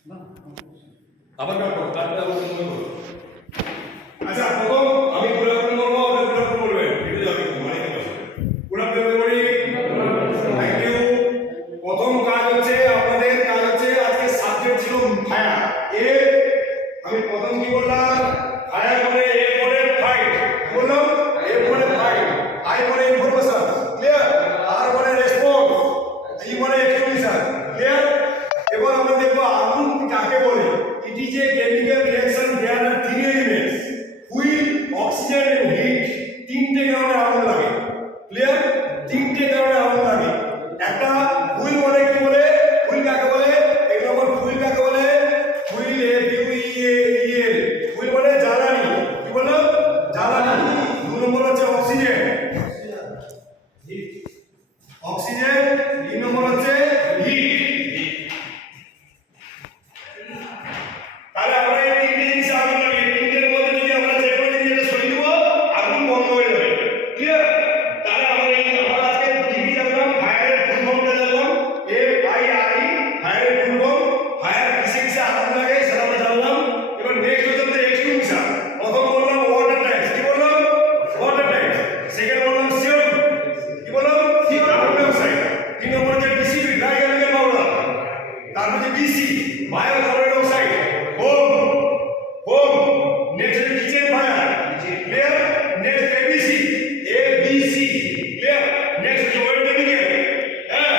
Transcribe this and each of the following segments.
আবার কাটো কাটতে আবার মনে করো। আচ্ছা প্রথম আমি পুরোপুরি বলবো, আপনি পুরোপুরি বলবেন। এটা যাবে মানে কি বলছেন পুরোপুরি বলি। Thank you. প্রথম কাজ হচ্ছে আপনাদের কাজ হচ্ছে আজকে সাবজেক্ট ছিল ফায়ার। এ আমি প্রথম কি বললাম, ফায়ার মানে এ মানে ফাইট, কি বললাম এ মানে ফাইট, আই মানে ইনফরমেশন, ক্লিয়ার, আর মানে রেসপন্স, ই মানে এক্সপ্রেশন, ক্লিয়ার। এবার আমরা দেখব আগুন কাকে বলে। It is a chemical reaction there are three elements fuel oxygen and heat. তিনটে কারণে আগুন লাগে, ক্লিয়ার, তিনটে কারণে আগুন লাগে। একটা হুইল মানে কি বলে, হুইল কাকে বলে, এক নম্বর হুইল কাকে বলে, হুইল এ ইউ ই এ ই এল, হুইল মানে জ্বালানি, কি বললাম জ্বালানি। দুই নম্বর হচ্ছে অক্সিজেন, অক্সিজেন। তিন নম্বর হচ্ছে হিট। তাহলে আমরা এই তিনটে জিনিস আগুন লাগে, তিনটের মধ্যে যদি আমরা যে কোনো জিনিসটা সরিয়ে দেবো আগুন বন্ধ হয়ে যাবে, ক্লিয়ার। তাহলে আমরা আজকে ডিগ্রি জানলাম, ফায়ারের ফুল ফর্মটা জানলাম, এফ আই আর ই, ফায়ারের ফুল ফর্ম, ফায়ার কিসে কিসে আগুন লাগে সেটা আমরা জানলাম। এবার নেক্সট হচ্ছে আমাদের এক্সটিংগুইশার। প্রথম বললাম ওয়াটার ট্যাঙ্ক, কি বললাম ওয়াটার ট্যাঙ্ক। সেকেন্ড বললাম CO2, কি বললাম কার্বন ডাই অক্সাইড। তিন নম্বর হচ্ছে DCP, ড্রাই কেমিক্যাল পাউডার। তারপর হচ্ছে BC, bio carbon oxide. Home, home. Next হচ্ছে kitchen fire, clear. Next ABC, ABC, clear. Next হচ্ছে ওয়েট কেমিক্যাল, হ্যাঁ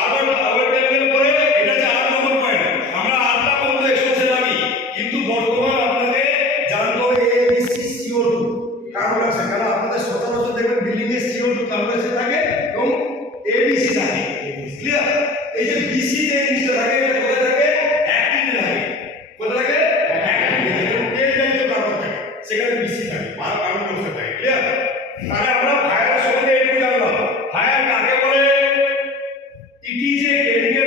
আর্বান কেমিক্যাল পরে এটা হচ্ছে 8 নম্বর পয়েন্ট। আমরা 8টা পর্যন্ত এক্সপোজে লাগি, কিন্তু বর্তমান আপনাদের জানতে হবে ABC CO2 carbon die oxide. কারণ আপনাদের সচরাচর দেখবেন বিল্ডিং এ CO2 কার্বন ডাই অক্সাইড থাকে এবং ABC থাকে, ক্লিয়ার। এই যে BC যে জিনিসটা থাকে এটা কোথায় থাকে, অ্যাক্টিনে থাকে, কোথায় থাকে অ্যাক্টিনে থাকে, তেল জাতীয় কার্বন থাকে সেখানে BC থাকে আর কার্বন ডাই অক্সাইড থাকে, ক্লিয়ার। তাহলে আমরা ফায়ারের সম্বন্ধে একটু জানলাম। ফায়ার কাকে বলে, ইট ইজ এ কেমিক্যাল